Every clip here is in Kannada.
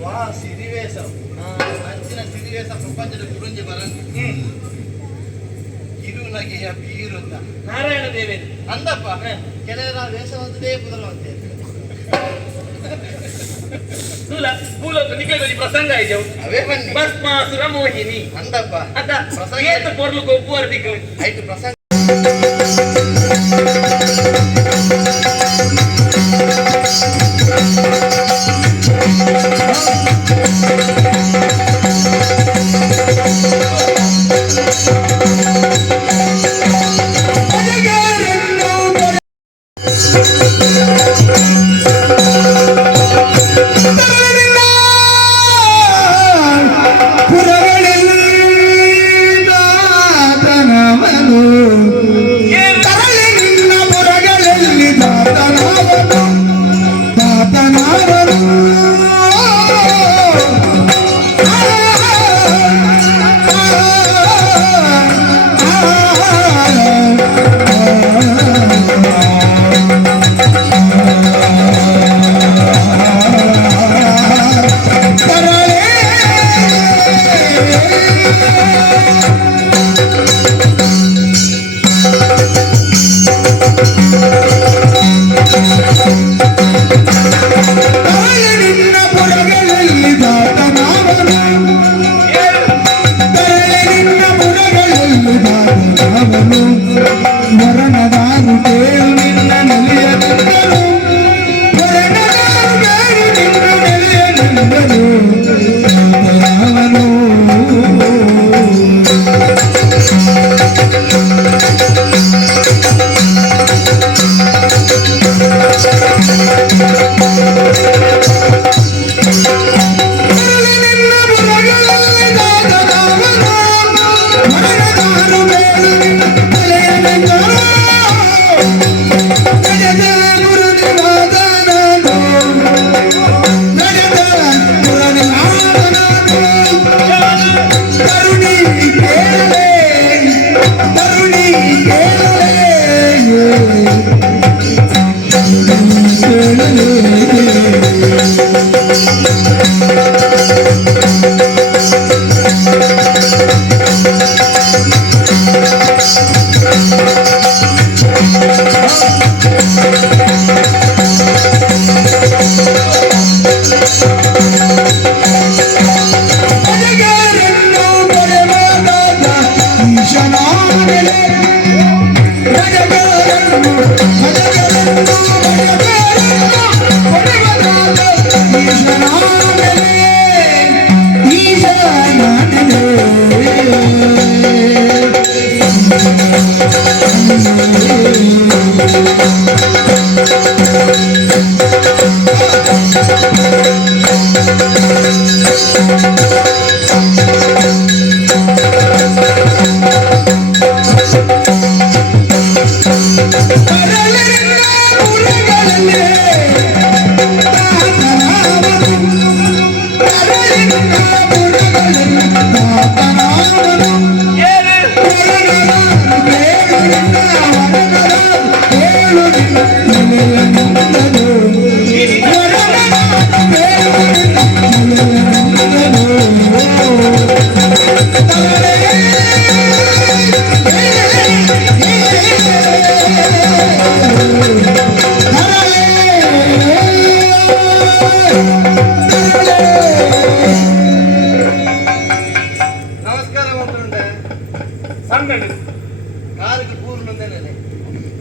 ವಾ ಸಿರಿವೇಶ ಅಂಚಿನ ಸಿರಿವೇಶ ಪ್ರಪಂಚದ ಗುರುಂಜಿ ಬರಂಗ ಕಿರುನಗೆಯ ಬೀರುತ್ತ ನಾರಾಯಣ ದೇವಿ ಅಂದಪ್ಪ ಕೆಲವರ ವೇಷವಂತದೇ ಪುದರವಂತೆ ನಿಖಿಲದಲ್ಲಿ ಪ್ರಸಂಗ ಆಯ್ತು ಅವೇ ಬನ್ನಿ ಭಸ್ಮಾಸುರ ಮೋಹಿನಿ ಅಂದಪ್ಪ ಅದ ಏತು ಪೊರ್ಲು ಒಪ್ಪು ಅರ್ದಿಕ್ಕ ಆಯ್ತು ಪ್ರಸಂಗ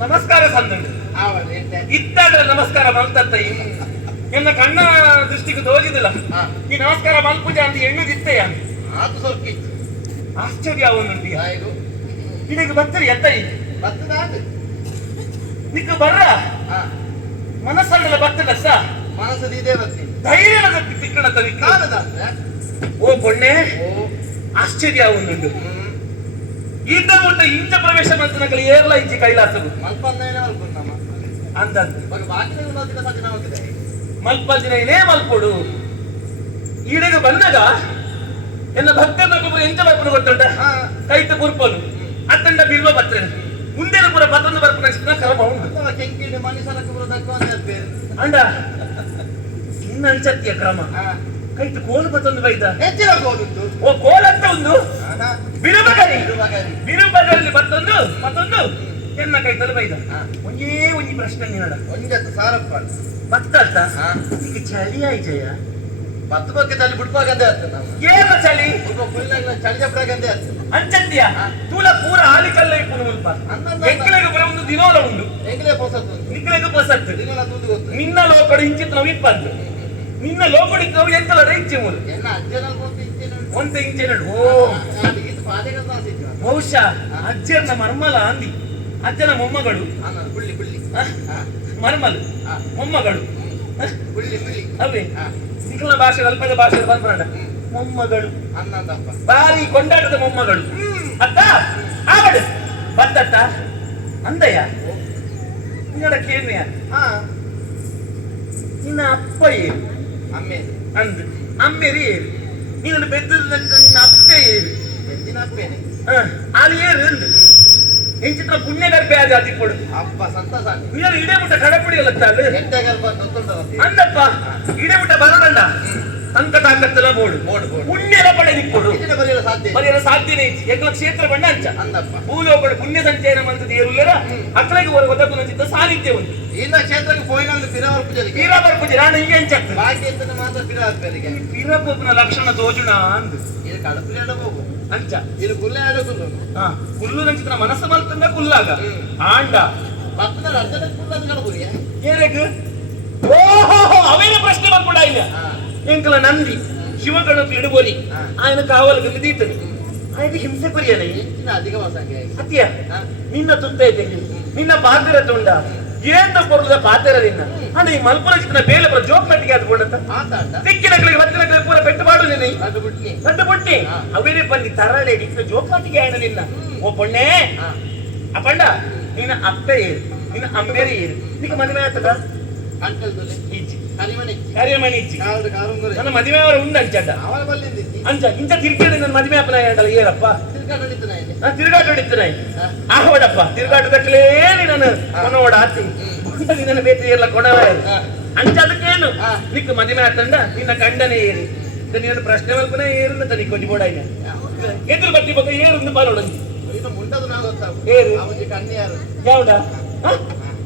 ನಮಸ್ಕಾರ ಸಂದಂಡು ಇತ್ತಾಡ ನಮಸ್ಕಾರ ಮಲ್ತತ್ತ ಎನ್ನ ಕಣ್ಣ ದೃಷ್ಟಿಗೆ ತೋಜಿದಿಲ್ಲ ಈ ನಮಸ್ಕಾರ ಮಲ್ಪುಜ ಅಂತ ಎಣ್ಣುದಿತ್ತೆಯ ಆಶ್ಚರ್ಯ ಅವನುಂಟು ಇದಕ್ಕೆ ಬತ್ತರಿ ಎತ್ತರಿ ನಿಕ್ಕ ಬರ್ರ ಮನಸ್ಸಲ್ಲ ಬತ್ತಲ್ಲ ಸ ಮನಸ್ಸದಿದೆ ಬರ್ತೀನಿ ಧೈರ್ಯದ ತಿಕ್ಕಣತ ಓ ಪೊಣ್ಣೆ ಆಶ್ಚರ್ಯ ಅವನುಂಟು ಈತ ಮುಟ್ಟ ಇಂಚ ಪ್ರವೇಶ ಮಂತ್ರನಗಳು ಏರ್ಲ ಇಂಚಿ ಕೈಲಾಸವು ಅಂದಂತೆ ಮಲ್ಪದಿನೇ ಮಲ್ಪೊಡು ಈಡೆಗೆ ಬಂದಾಗ ಎಲ್ಲ ಭಕ್ತನೊಬ್ಬರು ಎಂಚ ಬರ್ಪನು ಗೊತ್ತುಂಟ ಕೈತ ಕುರ್ಪನು ಅತ್ತಂಡ ಬಿಲ್ವ ಪತ್ರ ಮುಂದೆ ಪೂರ ಪತ್ರನ ಬರ್ಪನ ಕ್ರಮ ಉಂಟು ಅಂಡ ಇನ್ನಂಚತ್ಯ ಕ್ರಮ ಕೈತು ಕೋಲು ಮತ್ತೊಂದು ಬೈದ ಹೆಚ್ಚಿನ ಗೋಲುಂಟು. ಓ ಕೋಲಂತ ಒಂದು ಆಹಾ. ಬಿರುಬಗರಿ ಬಿರುಬಗರಿ. ಬಿರುಬಗರಲ್ಲಿ ಮತ್ತೊಂದು ಎನ್ನ ಕೈತಲು ಬೈದ ಒಂದೇ ಒಂಜಿ ಪ್ರಶ್ನೆ ನೀಡ ಒಂಜತ್ತು ಸಾರಪ್ಪ ಮತ್ತತ್ತ ಹಾ. ಈಗ ಚಳಿ ಆಯ್ತಯ್ಯ ಪತ್ತು ಬಗ್ಗೆ ತಲೆ ಬಿಡ್ಬೇಕಂದೇ ಆಗ್ತದೆ ನಾವು. ಏನು ಚಳಿ ಒಬ್ಬ ಫುಲ್ಲಾಗಿ ಚಳಿ ಚಪ್ಪಡಾಗಂದೇ ಆಗ್ತದೆ. ಅಂಚಂದಿಯ ತೂಲ ಪೂರ ಆಲಿಕಲ್ಲ ಇಪ್ಪುನು ಮುಲ್ಪ ಅನ್ನಂದ ಎಂಕ್ಲೆಗೆ ಬರ ಒಂದು ದಿನೋಲ ಉಂಡು ಹೆಂಗಲೇ ಪೋಸತ್ತು ನಿಕ್ಲೆಗೆ ಬಸತ್ತು ದಿನ ತೂದು ಗೊತ್ತು. ನಿನ್ನ ಲೋಕಡು ಇಂಚಿತ್ ನಾವು ಇಪ್ಪಂದು ನಿನ್ನ ಲೋಕಡು ನಾವು ಎಂಕಲ ಇಚ್ಚೆ ಮೂರು ಎನ್ನ ಅಜ್ಜನಲ್ಲಿ ಬಂದು ಇದ್ದೇನೆ. ಒಂತೆ ಇಂಚೆ ನಡು ಓ ಇದು ಪಾದೆಗಳು ತಾಸಿದ್ವ. ಬಹುಶಃ ಅಜ್ಜನ ಮರ್ಮಲ ಅಂದಿ ಅಜ್ಜನ ಮೊಮ್ಮಗಳು ಕುಳ್ಳಿ ಕುಳ್ಳಿ. ಆ? ಹಾ. ಮರ್ಮಲ್ ಹಾ. ಮೊಮ್ಮಗಳು ಆ? ಕುಳ್ಳಿ ಕುಳ್ಳಿ. ಅವೇ ಹಾ. ಸಿಕ್ಲ ಭಾಷೆ ಅಲ್ಪದ ಭಾಷೆ ಬಂದ್ಬೇಡ ಮೊಮ್ಮಗಳು ಅನ್ನಂದಪ್ಪ. ಬಾರಿ ಕೊಂಡಾಟದ ಮೊಮ್ಮಗಳು ಅತ್ತ ಆವಡು ಬಂದತ್ತ ಅಂದಯ್ಯ ನಿನ್ನಡ ಕೇನ್ಯ ಹಾ. ನಿನ್ನ ಅಪ್ಪ ಏನು ಅಮ್ಮೆ ಅಂದು ಅಮ್ಮೇರಿ ಏನು ನಿನ್ನ ಬೆದ್ದದ ನಿನ್ನ ಅಪ್ಪ ಏನು ಎದ್ದಿನ ಅಪ್ಪೇನೆ. ಅಲ್ಲಿ ಏನು ಅಂದು ಎಂಚಿತ್ರ ಪುಣ್ಯಗರ್ಭೆ ಆದ ಅದಿ ಕೊಡು ಅಪ್ಪ ಸಂತಸ. ನೀನು ಇಡೇ ಮುಟ್ಟ ಕಡಪುಡಿ ಅಲ್ಲತ್ತ ಅಲ್ಲಿ ಎಂಟೆಗಲ್ ಬಂದು ಗೊತ್ತುಂಟಲ್ಲ. ಅಂದಪ್ಪ ಇಡೇ ಮುಟ್ಟ ಬರೋಡಂಡ ಸಂಕಟ ಹಾಕತ್ತಲ್ಲ ಬೋಡು ಮೋಡು ಮೋಡು. ಪುಣ್ಯದ ಪಡೆ ನಿಕ್ಕೊಡು ಇದನ್ನ ಬರೆಯಲು ಸಾಧ್ಯ ಇಲ್ಲ. ಬರೆಯಲು ಸಾಧ್ಯನೇ ಏಕಲ ಕ್ಷೇತ್ರ ಬಂಡ ಅಂಚ ಅಂದಪ್ಪ. ಭೂಲೋಕಡು ಪುಣ್ಯ ಸಂಚಯನ ಮಂತದ ಏರುಲ್ಲರ ಅಕ್ಕಳಿಗೆ ಗೊತ್ತಕ್ಕೂ ಚಿತ್ತ ಸಾನ್ನಿಧ್ಯ ಉಂಟು ಇನ್ನ ಕ್ಷೇತ್ರಕ್ಕೆ ಪೋಯಿನಲ್ಲಿ ಪಿರಾವರ ಪೂಜೆಗೆ ವೀರಾಬರ್ ಪೂಜೆ ನಾನು ಹಿಂಗೆ ಅಂಚಾಗ್ತದೆ ಬಾಕಿ ಅಂತ ಮಾತ್ರ ಪಿರ ಹಾಕ್ಬೇಕು. ವೀರಪ್ಪನ ಲಕ್ಷಣ ತೋಜುಣ ಅಂದು ಇದು ಕಡಪುರಿ ಆಡಬೇಕು. ಅಂಚ ಇದು ಗುಲ್ಲೆ ಆಡೋದು. ಹಾ ಕುಲ್ಲು ನಂಚಿತ್ರ ಮನಸ್ಸು ಮಲ್ತಂದ ಕುಲ್ಲಾಗ ಆಂಡ ಪಕ್ಕದಲ್ಲಿ ಅರ್ಧದ ಕುಲ್ಲದ ಕಡಪುರಿಯ. ಏರೆಗ್ ಓಹೋ ಅವೇನ ಪ್ರಶ್ನೆ ಬಂದ್ಬಿಡ ಇಲ್ಲ ಎಂಕಲ ನಂದಿ ಶಿವಗಣಕ್ಕೆ ಇಡುಬೋರಿ ఆయన ಕಾವಲು ನಿಂತಿದ್ದಾನೆ ఆయన ಹಿಂಸೆ ಕೊರಿಯನೆ ಹೆಚ್ಚಿನ ಅಧಿಕ ವಾಸಂಗೆ. ಅತ್ಯ ನಿನ್ನ ತುತ್ತ ಐತೆ ನಿನ್ನ ಪಾತ್ರ ತುಂಡ ಏಂತ ಕೊಡದ ಪಾತ್ರ ನಿನ್ನ ಅಣ್ಣ ಈ ಮಲ್ಪುರ ಚಿತ್ರ ಬೇಲೆ ಬರ ಜೋಕ್ ಮಟ್ಟಿಗೆ ಆದ್ಕೊಂಡಂತ ಮಾತಾಡ ದಿಕ್ಕಿನಗಳಿಗೆ ಹತ್ತಿನಗಳಿಗೆ ಪೂರ ಪೆಟ್ಟು ಮಾಡು ನೀನು ಅದು ಬಿಟ್ನಿ. ಗಂಡು ಪುಟ್ಟಿ ಅವೇನೇ ಬಂದಿ ತರಳೆ ದಿಕ್ಕಿನ ಜೋಕ್ ಮಟ್ಟಿಗೆ ಆಯ್ನ ನಿನ್ನ ಓ ಪೊಣ್ಣೆ ಅಪ್ಪಂಡ ನಿನ್ನ ಅಪ್ಪೆ ಏರು ನಿನ್ನ ಅಂಬೇರಿ ಏರು ನಿನ್ನ ಮದುವೆ ಆಯ್ತದ ಅಂಕಲ್ದಲ್ಲಿ ಇಜ್ಜಿ ಹರಿಮನೆ ಕಾರ್ಯಮಣಿ ಇಜ್ಜಿ ಕಾವಲು ಕಾರುಂಗುರೆ ನನ್ನ ಮದುವೆ ಅವರ ಉಂಡು ಅಂಚಡ್ಡ ಅವಳ ಬಲ್ಲಿಂದಿದ್ದಿ ಅಂಚ ಇಂಚ ತಿರ್ಗಾಡಿ ನನ್ನ ಮದುವೆ ಅಪ್ಪನ ಹೇಳಲ್ಲ ಏನಪ್ಪ ತಿರ್ಗಾಡಿದ್ದಾನೆ. ನಾನು ತಿರುಗಾಟ ಹೊಡಿತೇನೆ ಆಹೋಡಪ್ಪ ತಿರುಗಾಟದಕ್ಕಲೇ ನಾನು ಕೊನೋಡ ಆತಿ ನಿನ್ನ ಬೇತಿ ಇರ್ಲ ಕೊಣವ ಅಂಚ ಅದಕ್ಕೇನು ನಿಕ್ಕ ಮದುವೆ ಆತಂಡ ನಿನ್ನ ಕಂಡನೆ ಏರಿ ನಿನ್ನ ಪ್ರಶ್ನೆ ಮಲ್ಪನೆ ಏರು ಅಂತ ನೀ ಕೊಂಚ ಬೋಡ ಎದುರು ಬತ್ತಿ ಬಕ್ಕ ಏರು ಬಾಲೋಡ ಇದು ಮುಂಡದು ನಾವು ಗೊತ್ತಾವು. ಏರು ಅವನಿಗೆ ಕಣ್ಣಿ ಯಾರು ಯಾವ್ಡ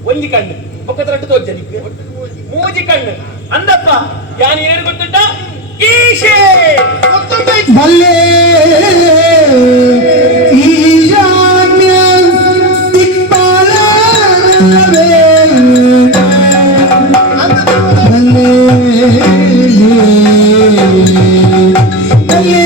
ಒಂಜಿ ಕಣ್ಣು ಬೊಕ್ಕದ ರಟ್ಟು ತೋಜ ನಿಕ್ಕೆ ಒಟ್ಟಿಗೆ ಮೂಜಿ. ಮೂಜಿ ಕಣ್ಣು ಅಂದಪ್ಪ ಯಾನು ಏರು ಗೊತ್ತುಂಟ ಈಶೆ ಭಲೆ ಈಶಾನ್ಯ ದಿಕ್ಪಾಲವೇ ಭಲೆ ಭಲೆ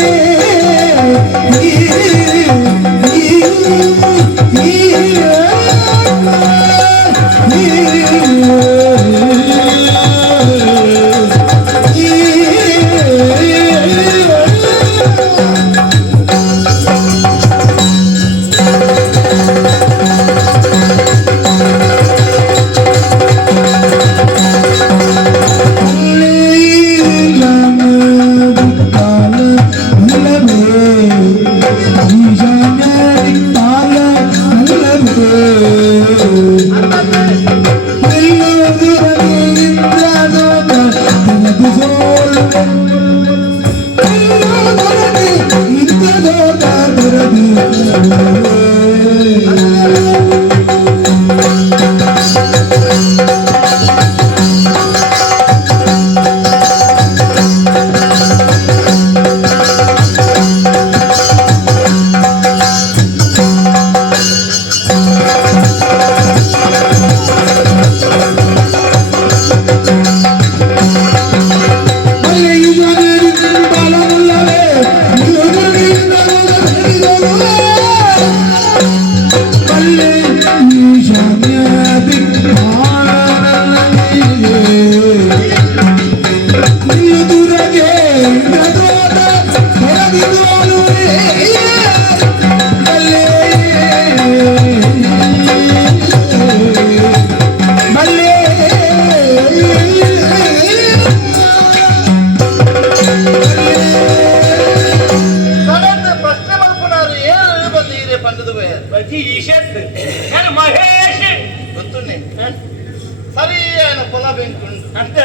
ಸರಿ ಏನು ಕೊಲ ಬೆಂಕುಂಡು ಅಂತ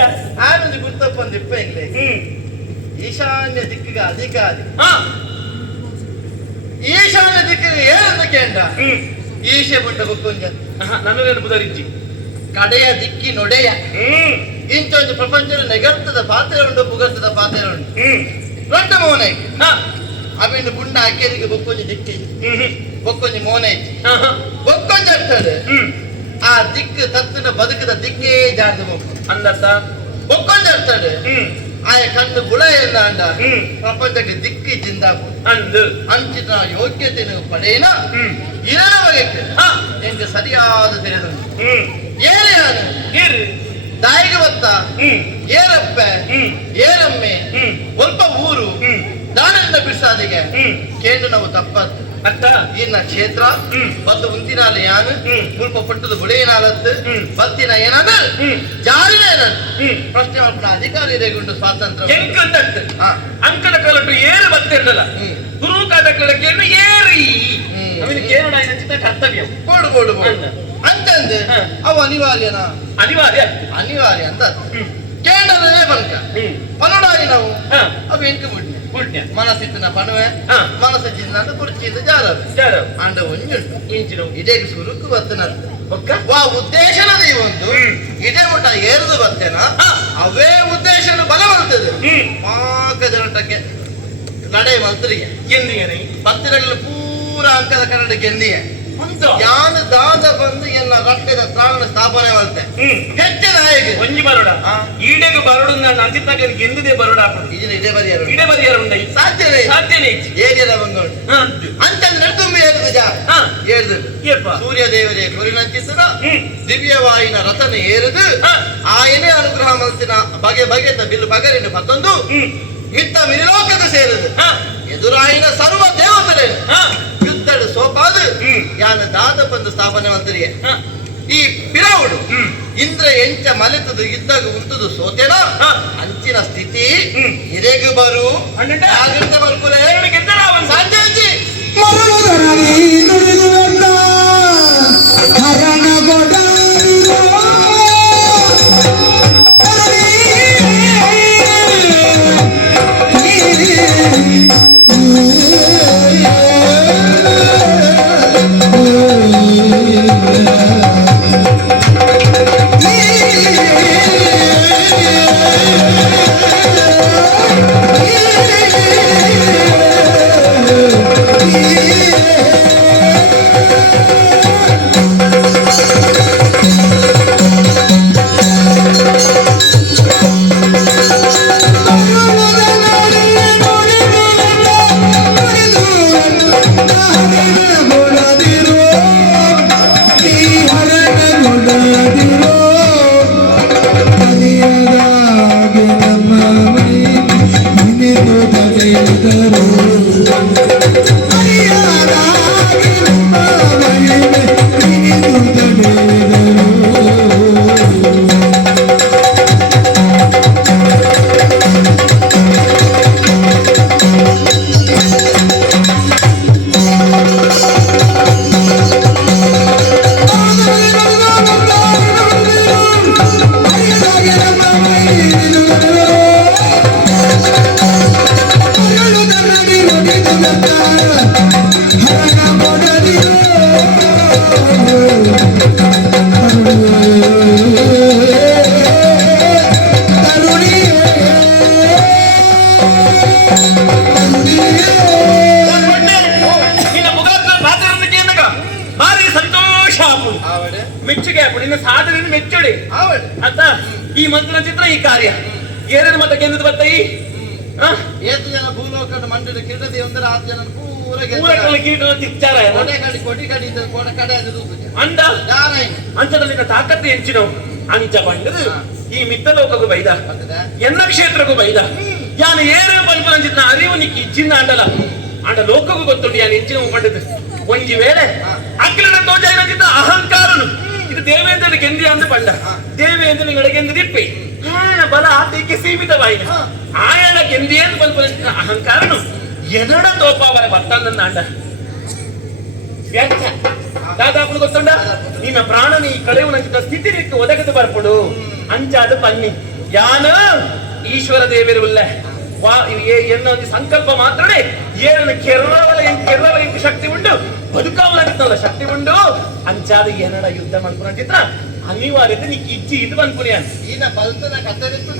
ಆನೊಂದು ಗುರ್ತಪ್ಪಂದು ಇಪ್ಪ ಇಂಗ್ಲೇ ಈಶಾನ್ಯ ದಿಕ್ಕಿಗೆ ಅಧಿಕಾರಿ. ಹಾ ಈಶಾನ್ಯ ದಿಕ್ಕಿಗೆ ಏನಂತ ಕೇಂದ್ರ ಹ್ಮ್ ಈಶೆ ಬುಂಡ ಬುಕ್ಕೊಂಜ ನನ್ನ ನೆನಪುದರಿಜ್ಜಿ ಕಡೆಯ ದಿಕ್ಕಿ ನೊಡೆಯ ಹ್ಮ್ ಇಂಚೊಂದು ಪ್ರಪಂಚದ ನೆಗರ್ತದ ಪಾತ್ರೆ ಉಂಟು ಪುಗರ್ತದ ಪಾತ್ರೆ ಉಂಟು ಹ್ಮ್ ದೊಡ್ಡ ಮೋನೆ ಹಾ ಅವಿಂದು ಬುಂಡ ಅಕ್ಕೇರಿಗೆ ಬೊಕ್ಕೊಂಜಿ ದಿಕ್ಕಿ ಹ್ಮ್ ಬೊಕ್ಕೊಂಜಿ ಮೋನೆ ಐತಿ ಹಾ ಹಾ ಬೊಕ್ಕೊಂಜ ಆಗ್ತದೆ ಹ್ಮ್ ಆ ದಿಕ್ಕು ತತ್ತಿನ ಬದುಕದ ದಿಕ್ಕೇ ಜಾರ್ದು ಬೊಕ್ಕು ಅಂದತ್ತ ಬೊಕ್ಕೊಂಜ ಆಗ್ತದೆ ಹ್ಮ್ ಆಯ ಕಣ್ಣು ಗುಳ ಎಲ್ಲ ಅಂಡ ಹ್ಮ್ ಪ್ರಪಂಚಕ್ಕೆ ದಿಕ್ಕಿ ಜಿಂದಾಪು ಅಂದು ಅಂಚಿನ ಯೋಗ್ಯತೆಯನ್ನು ಪಡೆಯನ ಹ್ಮ್ ಇರಣ ಬಗೆಕ್ಕೆ ಹಾ ನಿಂಗೆ ಸರಿಯಾದ ತಿಳಿದುಂಟು ಹ್ಮ್ ಏನೇ ನಾನು ಏರು ದಾಯಿಗೆ ಬತ್ತ ಹ್ಮ್ ಏರಪ್ಪ ಹ್ಮ್ ಏರಮ್ಮೆ ಹ್ಮ್ ಸ್ವಲ್ಪ ಊರು ಹ್ಮ್ ದಾನದಿಂದ ಬಿಡಿಸಾದಿಗೆ ಹ್ಮ್ ಕೇಂದ್ರ ನಾವು ತಪ್ಪತ್ತು ಅತ್ತ ಇನ್ನ ಕ್ಷೇತ್ರ ಹ್ಮ್ ಮತ್ತು ಮುಂದಿನಾಲ ಯಾನು ಹ್ಮ್ ಮುಲ್ಪ ಪಟ್ಟದ ಬುಳೆಯನಾಲತ್ತು ಹ್ಮ್ ಬತ್ತಿನ ಏನಾದ ಹ್ಮ್ ಜಾರಿನ ಏನಾದ ಹ್ಮ್ ಪ್ರಶ್ನೆ ಮಾಡ್ಕೊಂಡು ಅಧಿಕಾರಿ ರೇಗುಂಡು ಸ್ವಾತಂತ್ರ್ಯ ಎಂಕಂದಟ್ಟು ಹಾ ಅಂಕದ ಕಾಲಟ್ಟು ಏರು ಬತ್ತಿರಲ್ಲ ಹ್ಮ್ ಗುರು ಕಾಲಕ್ಕೆ ಏರಿ ಹ್ಮ್. ಅವನಿಗೆ ಕೇರಳ ಚಿತ್ತ ಕರ್ತವ್ಯ ಬೋಡು ಬೋಡು ಬೋಡು ಅಂದ. ಅಂತಂದು ಹಾ. ಅವು ಅನಿವಾರ್ಯನಾ ಅನಿವಾರ್ಯ ಅನಿವಾರ್ಯ ಅಂತ ಹ್ಮ್ ಕೇಂದ್ರನೇ ಬಂಕ ಹ್ಮ್ ಪನೋಡಾಗಿ ನಾವು ಹಾ ಅವು ಎಂಕ ಬಿಡ್ನೆ ಪುಣ್ಯ ಮನಸ್ಸಿತ್ತಿನ ಪಣವೆ ಹಾ ಮನಸ್ಸು ಜಿಂದ ಕುರ್ಚಿಯಿಂದ ಜಾರದು ಯಾರ ಅಂಡ ಒಂಜುಂಟು ಇಂಚಿನ ಇದೇ ಸುರುಕು ಬತ್ತನರ್ಥ ಒಕ್ಕ ವಾ ಉದ್ದೇಶನದ ಈ ಒಂದು ಹ್ಮ್. ಇದೇ ಮುಟ ಏರುದು ಬರ್ತೇನ ಹಾ. ಅವೇ ಉದ್ದೇಶನ ಬಲ ಬರ್ತದೆ ಹ್ಮ್ ಪಾಕ ಜನಟಕ್ಕೆ ನಡೆ ಮಂತ್ರಿಗೆ ಎಂದಿಗನೆ ಪತ್ತಿರಗಳು ಪೂರ ಅಂಕದ ಕನ್ನಡ ಗೆಂದಿಯ ಅಂತ ಯಾನು ದಾದ ಬಂದು ಎನ್ನ ರಟ್ಟೆದ ತ್ರಾಣ ಸ್ಥಾಪನೆ ಮಾಡ್ತೆ ಹ್ಮ್ ಹೆಚ್ಚಿನ ಹೇಗೆ ಒಂಜಿ ಬರೋಡ ಹಾ. ಈಡೆಗೆ ಬರೋಡು ನಾನು ಅಂತಿತ್ತಾಗ ಎಂದಿದೆ ಬರೋಡ ಇದನ್ನ ಇದೇ ಬರಿಯಾರು ಇಡೆ ಬದಿಯಾರ ಉಂಡ ಸಾಧ್ಯನೇ ಇಲ್ಲ. ಸಾಧ್ಯನೇ ಇಜ್ಜಿ. ಏರಿಯದ ಬಂಗೋಳು ಹಾ ಅಂತ ನೆಡ್ದುಂಬಿ ಏರುದು ಜಾ ಹಾ ಏರುದು ಏಪ್ಪ ಸೂರ್ಯ ದೇವರೇ ಕುರಿನಂಚಿಸದ ಹ್ಮ್ ದಿವ್ಯವಾಯಿನ ರಥನ ಏರುದು ಹಾ ಆಯನೇ ಅನುಗ್ರಹ ಮನಸ್ಸಿನ ಬಗೆ ಬಗೆತ ಬಿಲ್ಲು ಬಗರಿನ ಮತ್ತೊಂದು ಹ್ಮ್ ಮಿತ್ತ ಮಿರಿಲೋಕದ ಸೇರುದು ಹಾ ಎದುರಾಯಿನ ಸರ್ವ ದೇವತರೇ ಹಾ ಯುದ್ಧದ ಸೋಪಾದು ಹ್ಮ್. ಯಾನ ದಾದ ಬಂದು ಸ್ಥಾಪನೆ ಮಂತ್ರಿಗೆ ಹಾ ಈ ಪಿರವುಡು ಹ್ಮ್ ಇಂದ್ರ ಎಂಚ ಮಲೆತದು ಇದ್ದಾಗ ಉಂಟದು ಸೋತೆನ ಹಾ. ಅಂಚಿನ ಸ್ಥಿತಿ ಹ್ಮ್. ಹಿರೇಗು ಬರು ಅಣ್ಣಂಟ? ಆಗಿರ್ತ ಬರ್ಕುಲೆ ಗೆದ್ದರ ಅವನು ಸಂಜೆ ಅಂಚಿ ಮರಳದರವಿ ನುಡಿದುವಂತ ಹರಣಗೊಡಾರಿರೋ ನಿನ್ನ ಮುಗಾತ್ರ ಮಾತಾಡೋದಕ್ಕೆ ಏನಗ ಭಾರಿ ಸಂತೋಷ ಆಪು ಆವಡೆ ಮೆಚ್ಚುಗೆ ಆಪು ನಿನ್ನ ಸಾಧನೆ ಮೆಚ್ಚುಡಿ ಆವಡೆ ಅಂತ ಈ ಮಂತ್ರ ಚಿತ್ರ ಈ ಕಾರ್ಯ ಎರಡು ಮತ ಗೆಂದದ ಬತ್ತ ಈ ಏತು ಜನ ಭೂಲೋಕದ ಮಂಡಳಿ ಕಿಡದಿ ಒಂದರ 6 ಜನ ಪೂರ ಪೂರಕಲ ಕೀಟದ ಚಿಚ್ಚಾರ ಕೋಟಿ ಕಡಿ ಕೋಟ ಕಡೆ ಅದು ಅಂದ ಯಾರಾಯ್ತು ಅಂಚದಲ್ಲಿ ತಾಕತ್ತು ಹೆಂಚಿನವು ಅಂಚ ಬಂಡದು ಈ ಮಿತ್ತಲೋಕಗೂ ಬೈದ ಬರ್ತದೆ ಎನ್ನ ಕ್ಷೇತ್ರಕ್ಕೂ ಬೈದ ಯಾನು ಏರು ಪಂಪಂಚಿನ ಅರಿವು ನಿಕ್ಕಿ ಇಚ್ಚಿಂದ ಅಂಡಲ ಅಂಡ ಲೋಕಗೂ ಗೊತ್ತುಂಡು ಯಾನು ಹೆಚ್ಚಿನ ಪಂಡದು ಒಂಜಿ ವೇಳೆ ಅಕ್ಕಿನ ತೋಜಾಯಿನ ಅಹಂಕಾರನು ಇದು ದೇವೇಂದ್ರನ ಗೆಂದಿ ಅಂದು ಪಂಡ ದೇವೇಂದ್ರ ಗೆಂದು ದಿಪ್ಪಿ ಆಯನ ಬಲ ಆತಕ್ಕೆ ಸೀಮಿತವಾಯಿನ ಆಯನ ಗೆಂದಿ ಎಂದು ಪಂಪಂಚಿನ ಅಹಂಕಾರನು ಎನಡ ತೋಪಾವರ ಬತ್ತಂದ ಅಂಡ ವ್ಯರ್ಥ ದಾದಾಪುಡು ಗೊತ್ತುಂಡ ನಿನ್ನ ಪ್ರಾಣನಿ ಕಳೆಯುವಂತ ಸ್ಥಿತಿ ನಿಕ್ಕೆ ಒದಗದು ಬರ್ಪಡು ಅಂಚಾದ ಪನ್ನಿ ಯಾನ ಈಶ್ವರ ದೇವರುಲ್ಲ ಎನ್ನುವ ಸಂಕಲ್ಪ ಮಾತ್ರನೇ ಏನನ್ನು ಕೆರವಲ ಎಂಟು ಶಕ್ತಿ ಉಂಟು ಬದುಕಾವಲಾಗಿತ್ತಲ್ಲ ಶಕ್ತಿ ಉಂಟು ಅಂಚಾದ ಏನಡ ಯುದ್ಧ ಮನ್ಪುನ ಚಿತ್ರ ಅನಿವಾರ್ಯತೆ ನೀ ಇಜ್ಜಿ ಇದು ಮನ್ಪುನಿ ಅಂತ ಈನ ಬಲ್ತನ ಕತ್ತರಿತ್ತು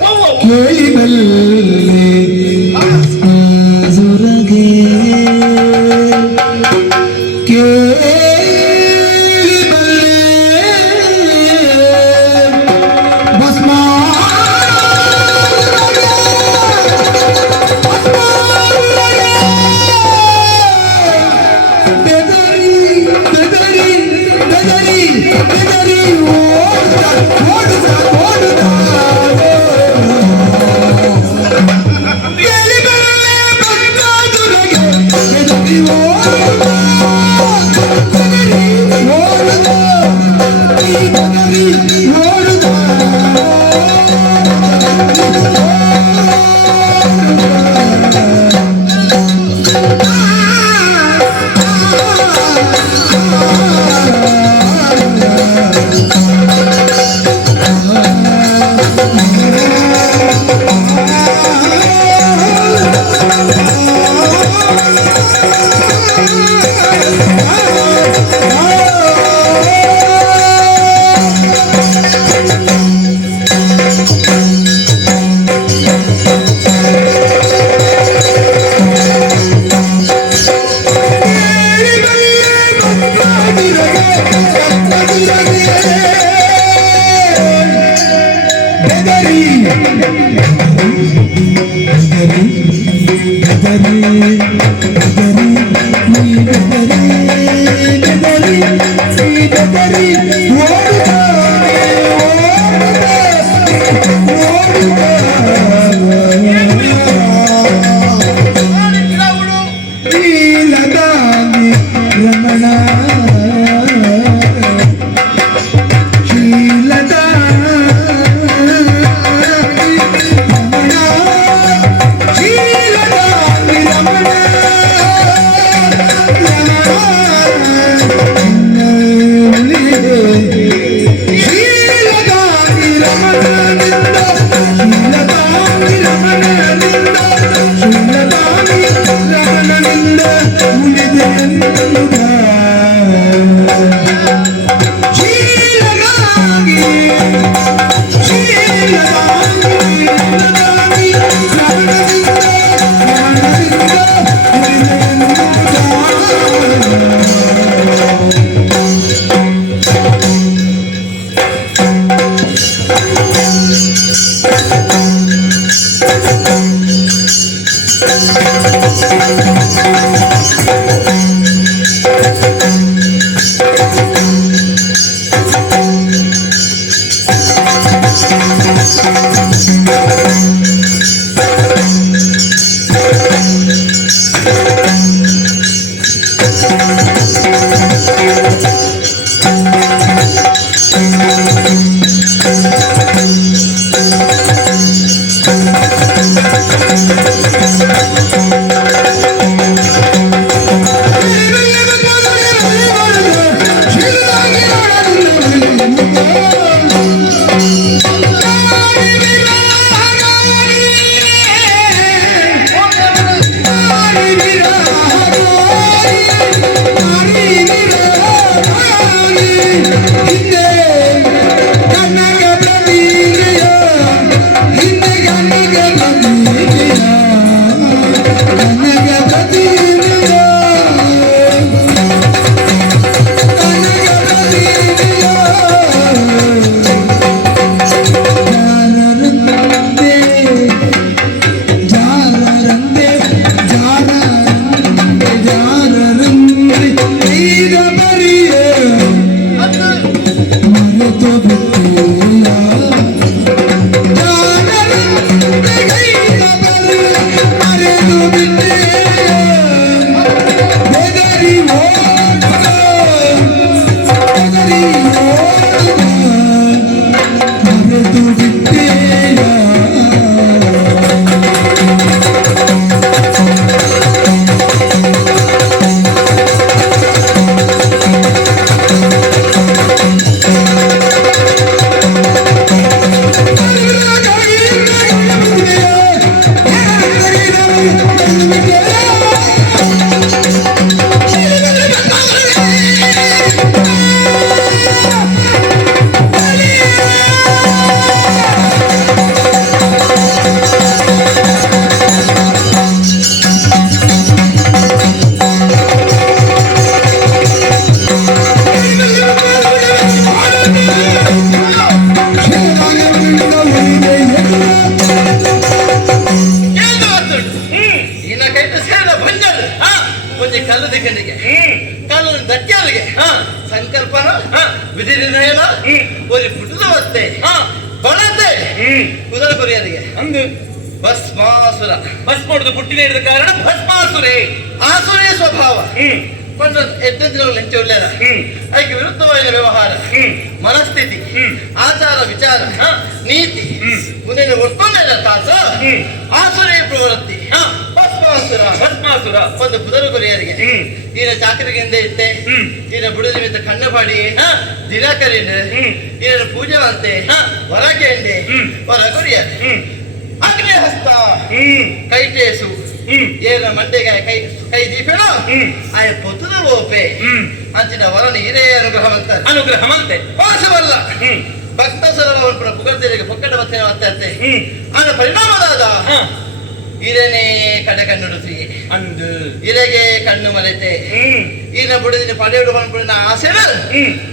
ಒಂಜಿ ಕಲ್ಲು ದಿಕ್ಕನಿಗೆ ಕಲ್ಲು ದಕ್ಕಿಯಲ್ಲಿಗೆ ಸಂಕಲ್ಪನ ವಿಧಿ ನಿರ್ಣಯನ ಒಂದು ಪುಟದ ಒತ್ತೆ ಬಣತೆ ಕುದುರೆ ಕೊರಿಯರಿಗೆ ಅಂದು ಭಸ್ಮಾಸುರ ಭಸ್ಮ ಹೊಡೆದು ಪುಟ್ಟಿನ ಹಿಡಿದ ಕಾರಣ ಭಸ್ಮಾಸುರೇ ಆಸುರೇ ಸ್ವಭಾವ ಕೊಂಡ ಎದ್ದಿನ ಲೆಂಚ ಒಳ್ಳೆಯದ ಅದಕ್ಕೆ ವಿರುದ್ಧವಾದ ವ್ಯವಹಾರ ಮನಸ್ಥಿತಿ ಆಚಾರ ವಿಚಾರ ನೀತಿ ಮುಂದಿನ ಒಟ್ಟೊಂದೆಲ್ಲ ತಾಸ ಆಸುರೇ ಪ್ರವೃತ್ತಿ ಭಸ್ಮಾಸುರ ಭಸ್ಮಾಸುರ ಒಂದು ಕುದುರೆ ಕೊರಿಯರಿಗೆ ಈನ ಚಾಕರಿಗಿಂದ ಇತ್ತೆ ಈನ ಬುಡ ನಿಮಿತ್ತ ಕಣ್ಣಪಾಡಿ ದಿನಕರಿನ ಈನ ಪೂಜೆ ಮಾಡ್ತೆ ಹೊರಗೆಂಡೆ ಹೊರ ಕೊರಿಯ ಅಗ್ನಿ ಹಸ್ತ ಕೈಟೇಸು ಏನ ಮಂಡೆಗೆ ಕೈ ದೀಪೇಣ ಆಯ ಪೊತ್ತದ ಓಪೆ ಅಂಚಿನ ವರನ ಹಿರೇ ಅನುಗ್ರಹವಂತೆ ಪಾಶವಲ್ಲ ಭಕ್ತ ಸರಳ ಪುಗಡ್ತಿಗೆ ಪೊಕ್ಕಟ ಮತ್ತೆ ಆದ ಪರಿಣಾಮದಾದ ಇರೇನೇ ಕಡೆ ಕಣ್ಣುಡುತ್ತಿ ಅಂದು ಇರೆಗೆ ಕಣ್ಣು ಮಲೆತೆ ಈನ ಬುಡದಿನ ಪಡೆಯುಡು ಹೊಂದ್ಬಿಡಿನ ಆಸೆನ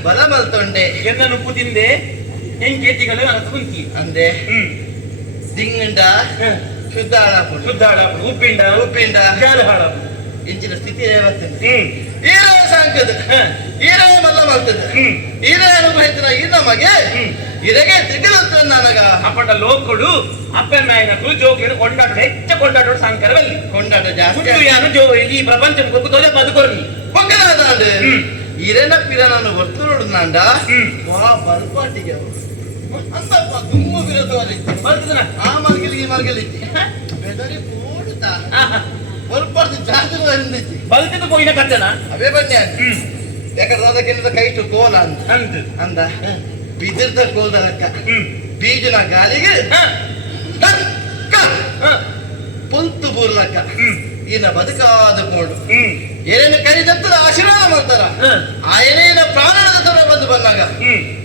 ಬಲ ಮಲ್ತೊಂಡೆ ಎನ್ನನ್ನು ಪುತಿಂದೆ ಹೆಂಗೇತಿಗಳು ಅನಸ ಕುಂತಿ ಅಂದೆ ದಿಂಗಂಡ ಶುದ್ಧಾಳಾಪುಡು ಶುದ್ಧಾಳಾಪುಡು ಉಪ್ಪಿಂಡ ಜಾಲಹಾಳಾಪುಡು ಇಂಚಿನ ಸ್ಥಿತಿ ರೇವತ್ತಂದೆ ಈರೇ ಸಾಂಕದ ಈರೇ ಮಲ್ಲ ಮಾಡ್ತದ ಈರೇ ಅನುಭವಿಸಿದ ಈ ನಮಗೆ ಇರೆಗೆ ತಿರುಗಿದಂತ ನನಗ ಅಪ್ಪಟ ಲೋಕಡು ಅಪ್ಪನಾಯನಗಳು ಜೋಗಿರು ಕೊಂಡಾಟ ಹೆಚ್ಚ ಕೊಂಡಾಟೋಡು ಸಂಕರವಲ್ಲಿ ಕೊಂಡಾಟ ಜಾಸ್ತಿ ಈ ಪ್ರಪಂಚ ಗೊತ್ತೋದೆ ಬದುಕೋರ್ನಿ ಹೊಕ್ಕನಾದಾಂಡು ಇರೆನ ಪಿರನನ್ನು ವರ್ತುರೋಡು ನಾಂಡ ವಾ ಬರ್ಪಾಟಿಗೆ ಅಂತಪ್ಪ ದುಮ್ಮು ವಿರೋಧವಾಗಿತ್ತು ಬರ್ತದನ ಆ ಮಾರ್ಗಲಿ ಈ ಮಾರ್ಗಲಿ ಬೆದರಿ ಕೂಡುತ್ತಾ ಬರ್ಪಾಡ್ದು ಜಾಸ್ತಿ ಬಂದಿತ್ತು ಬಲ್ತಿದ್ದು ಹೋಗಿನ ಕತ್ತನ ಅವೇ ಬನ್ನಿ ಯಾಕಂದ್ರೆ ಅದಕ್ಕಿಂತ ಕೈಟು ಕೋಲ ಅಂತ ಅಂದ ಬಿದಿರ್ದ ಕೋಲ್ದ ಲೆಕ್ಕ ಬೀಜನ ಗಾಲಿಗೆ ಪುಲ್ತು ಬೂರ್ಲಕ್ಕ ಈನ ಬದುಕಾದ ಕೋಡು ಏನೇನು ಕೈದತ್ತದ ಆಶೀರ್ವಾದ ಮಾಡ್ತಾರ ಆ ಏನೇನ ಪ್ರಾಣದ ತರ ಬಂದು ಬಂದಾಗ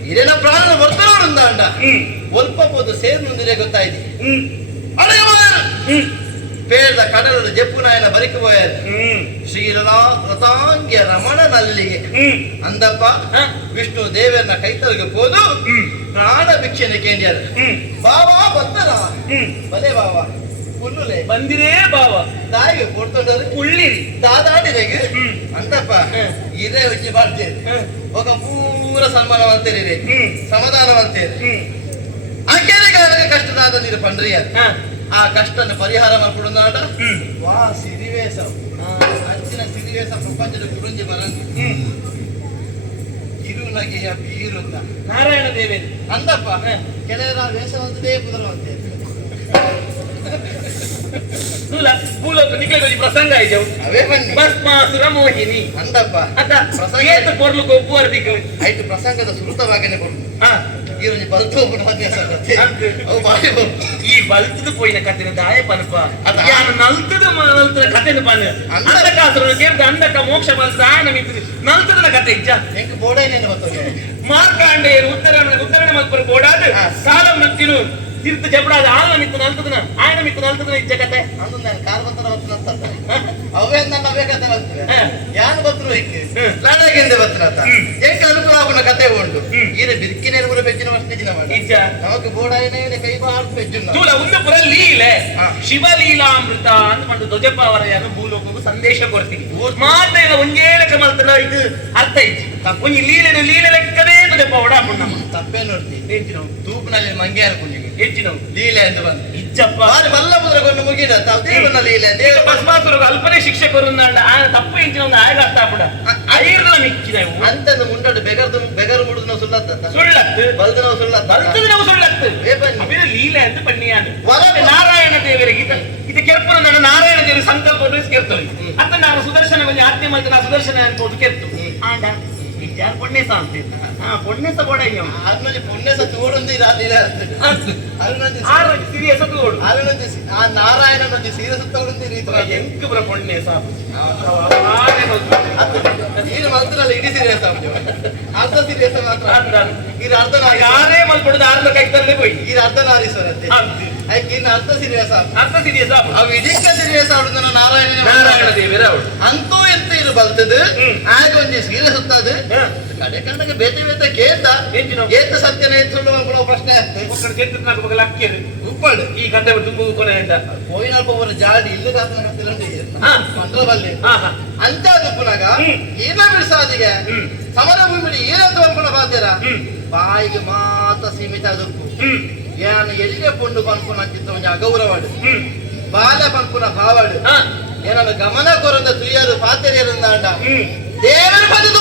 ಇರೇನ ಪ್ರಾಣನ ಬರ್ತಾರ ಅಂಡ ಒಲ್ಪ ಹೋದು ಸೇರ್ನುಂದಿರೆ ಗೊತ್ತಾಯ್ತು ಪೇಳ್ದ ಕಡಲದ ಜಪ್ಪುನಾಯನ ಬರಿಕಬೋಯರು ಶ್ರೀರಥಾಂಗ್ಯ ರಮಣನಲ್ಲಿಗೆ ಅಂದಪ್ಪ ವಿಷ್ಣು ದೇವರನ್ನ ಕೈತರಿಗೆ ಹೋದು ಪ್ರಾಣ ಭಿಕ್ಷೆನ ಕೇಂದ್ಯಾರ ಬಾವಾ ಬತ್ತರ ಬಲೆ ಬಾವಾ ಪುಲ್ಲುಲೆ ಬಂದಿರೇ ಬಾವ ತಾಯಿಗೆ ಕೊಡ್ತೊಂಡರು ಉಳ್ಳಿರಿ ದಾದಾಡಿರೆಗೆ ಅಂತಪ್ಪ ಇರೇ ಉಜ್ಜಿ ಮಾಡ್ತೇವೆ ಒಗ ಪೂರ ಸನ್ಮಾನ ಮಾಡ್ತೇರಿ ಸಮಾಧಾನ ಮಾಡ್ತೇರಿ ಅಂಕೆಗೆ ಕಷ್ಟದಾದ ನೀರು ಪಂಡ್ರಿಯ ಆ ಕಷ್ಟನ ಪರಿಹಾರ ಮಾಡ್ಕೊಡೋದಾಡ ವಾ ಸಿರಿವೇಶ ಅಂಚಿನ ಸಿರಿವೇಶ ಪ್ರಪಂಚದ ಗುರುಂಜಿ ಬರಂದು ಕಿರುನಗೆಯ ಬೀರುತ್ತ ನಾರಾಯಣ ದೇವಿ ಅಂದಪ್ಪ ಕೆಲವರ ವೇಷವಂತದೇ ಪುದರವಂತೆ ನಿಖಿಲ ಪ್ರಸಂಗ ಆಯ್ತು ಅವೇ ಬನ್ನಿ ಭಸ್ಮಾಸುರ ಮೋಹಿನಿ ಅಂದಪ್ಪ ಅದ ಏತು ಕೊರ್ಲು ಒಪ್ಪುವರ್ ದಿಕ್ಕು ಆಯ್ತು ಪ್ರಸಂಗದ ಸುರುತವಾಗನೆ ಕೊಡು ಈ ಒಂದು ಬಲ್ತು ಈ ಬಲ್ತದ ಪೋಯಿನ ಕಥೆನ ದಾಯ ಪನಪ ಯಾನು ನಲ್ತದ ಕಥೆನ ಪನ ಅಂಧಕಾಸುರನ ಕೇಳ್ದ ಅಂಧಕ ಮೋಕ್ಷ ಬಲ್ತ ನಮಿತ್ತು ನಲ್ತದ ಕಥೆ ಇಜ್ಜ ಹೆಂಗ್ ಬೋಡೇನೇನು ಬರ್ತದೆ ಮಾರ್ಕಾಂಡೇಯರು ಉತ್ತರಣ ಮಲ್ಪರು ಬೋಡಾದ ಸಾಲ ಮತ್ತಿರು ತೀರ್ಥ ಜಪಡಾದ ಆಳ ಮಿತ್ತು ನಲ್ತದನ ಆಯನ ಮಿತ್ತು ನಲ್ತದನ ಇಜ್ಜ ಕತೆ ಅಂದು ನಾನು ಕಾರ್ ಬಂತರ ಬರ್ತನಂತ ಅವೇ ನನ್ನ ಅವೇ ಕತೆ ಬರ್ತವೆ ಯಾನು ಬರ್ತರು ಹಿಕ್ಕೆ ಲಾಡಾಗಿಂದೆ ಬರ್ತನಂತ ಹೆಂಗ್ ಅನುಕೂಲ ಆಗುನ ಕತೆ ಉಂಟು ಈರ ಬಿರ್ಕಿನ ಕೂಡ ಬೆಚ್ಚಿನ ವರ್ಷ ದಿನ ಮಾಡಿ ಇಜ್ಜ ನಮಗೆ ಬೋಡಾಯನೇ ಕೈ ಬಾರ್ದು ಬೆಜ್ಜು ತೂಲ ಉಂದಪುರ ಲೀಲೆ ಶಿವಲೀಲಾಮೃತ ಅಂತ ಪಂಡು ಧ್ವಜಪ್ಪ ಅವರ ಯಾರು ಭೂಲೋಕಕ್ಕೂ ಸಂದೇಶ ಕೊಡ್ತೀನಿ ಮಾತೆಲ್ಲ ಒಂಜೇಳಕ ಮಲ್ತನ ಇದು ಅರ್ಥ ಇಜ್ಜಿ ಒಂಜಿ ಲೀಲೆ ಲೆಕ್ಕನೇ ಧ್ವಜಪ್ಪ ಓಡಾಪುಣ್ಣಮ್ಮ ತಪ್ಪೇ ನೋಡ್ತೀನಿ ಹೆಚ್ಚಿನವು ತೂಪಿನಲ್ಲಿ ಮಂಗೆ ಅನ್ಕೊಂಡಿವಿ ಹೆಚ್ಚಿನವು ಲೀಲೆ ಎಂದು ಬಂದು ಇಜ್ಜಪ್ಪ ಮಲ್ಲ ಮುದ್ರಗೊಂಡು ಮುಗಿದ ತಾವು ದೇವನ ಲೀಲೆ ದೇವ ಭಸ್ಮಾಸುರಗ ಅಲ್ಪನೇ ಶಿಕ್ಷಕರು ತಪ್ಪು ಹೆಚ್ಚಿನ ಒಂದು ಆಗ ಅರ್ಥ ಆಗ್ಬಿಡ ಐರ್ಲ ಮಿಕ್ಕಿದ ಅಂತಂದು ಮುಂಡಾಡು ಬೆಗರು ಮುಡಿದು ನಾವು ಸುಳ್ಳತ್ತ ಸುಳ್ಳತ್ತು ಬಲ್ದು ನಾವು ಸುಳ್ಳತ್ತ ಬಲ್ತದ ನಾವು ಸುಳ್ಳತ್ತು ಅವಿನ ಲೀಲೆ ಅಂತ ಪಣ್ಣಿಯಾನು ನಾರಾಯಣ ದೇವರಿಗೆ ಇದು ಕೆರ್ಪುರ ನನ್ನ ನಾರಾಯಣ ದೇವರ ಸಂಕಲ್ಪ ಕೇಳ್ತಾರೆ ಅಂತ ನಾನು ಸುದರ್ಶನ ಬಂದು ಆಜ್ಞೆ ಮಾಡಿದ್ರೆ ನಾ ಸುದರ್ಶನ ಅನ್ಬೋದು ಕೆರ್ತು ಆಂಡ ಯಾರು ಪೊಣ್ಣೆಸ ಅಂತೀವಿ ಪೊಣ್ಣೆಸ ಬೋಡ ಆದ್ಮೇಲೆ ಪುಣ್ಯಸ ತೋಡೊಂದು ಲೀಲೆ ಸೀರಿಯಸ್ ತೋಡು ಆ ನಾರಾಯಣನ ಸೀರಿಯಸ್ ತಗೊಂಡು ರೀತಿ ಎಂಕ್ ಬರ ಪೊಣ್ಣೆಸ ನೀನು ಮಲ್ತನಲ್ಲ ಇಡೀ ಸೀರಿಯಸ್ ಅರ್ಧ ಸೀರಿಯಸ್ ಮಾತ್ರ ಇದು ಅರ್ಧ ಯಾರೇ ಮಲ್ಪಡುದು ಅರ್ಧ ಕೈತಲ್ಲೇ ಹೋಯ್ ಇದು ಅರ್ಧ ನಾರೀಶ್ವರತ್ತೆ ಅದಕ್ಕೆ ಇನ್ನು ಅರ್ಧ ಸೀರಿಯಸ್ ಅರ್ಧ ಸೀರಿಯಸ್ ಅವು ಇದಕ್ಕೆ ಸೀರಿಯಸ್ ಆಡುದು ನಾರಾಯಣ ದೇವರ ಅವಳು ಅಂತೂ ಎಂತ ಇರು ಬಲ್ತದು ಆಗ ಒಂಜಿ ಸೀರೆ ಸುತ್ತದು ಕಡೆ ಕಣ್ಣಗೆ ಬೇತೆ ಬೇತೆ ಕೇಂದ ಏತ ಸತ್ಯನ ಸುಳ್ಳು ಮಕ್ಕಳು ಪ್ರಶ್ನೆ ಉಪ್ಪಡು ಈ ಗಂಟೆ ತುಂಬು ಕೊನೆಯಿಂದ ಹೋಯಿನಲ್ಪ ಅವರ ಜಾಡಿ ಇಲ್ಲಿ ಮಂಡಲ ಬಲ್ಲಿ ಅಂತ ದುಪ್ಪುನಾಗ ಈನ ಬಿಡಿಸಾದಿಗೆ ಸಮರ ಭೂಮಿ ಏನಂತ ಅನ್ಕೊಂಡ ಬಾಧ್ಯರ ಬಾಯಿಗೆ ಮಾತ್ರ ಸೀಮಿತ ದುಪ್ಪು ಏನ್ ಎಲ್ಲಿಗೆ ಪುಂಡು ಪನ್ಪುನ ಚಿತ್ತ ಒಂಜಿ ಅಗೌರವಾಡು ಬಾಲ ಪನ್ಪುನ ಭಾವಾಡು ಏನನ್ನ ಗಮನ ಕೊರಂದ ತುಳಿಯರು ಪಾತೆರಿಯರಿಂದ ಅಂಡ ದೇವರ ಬಂದು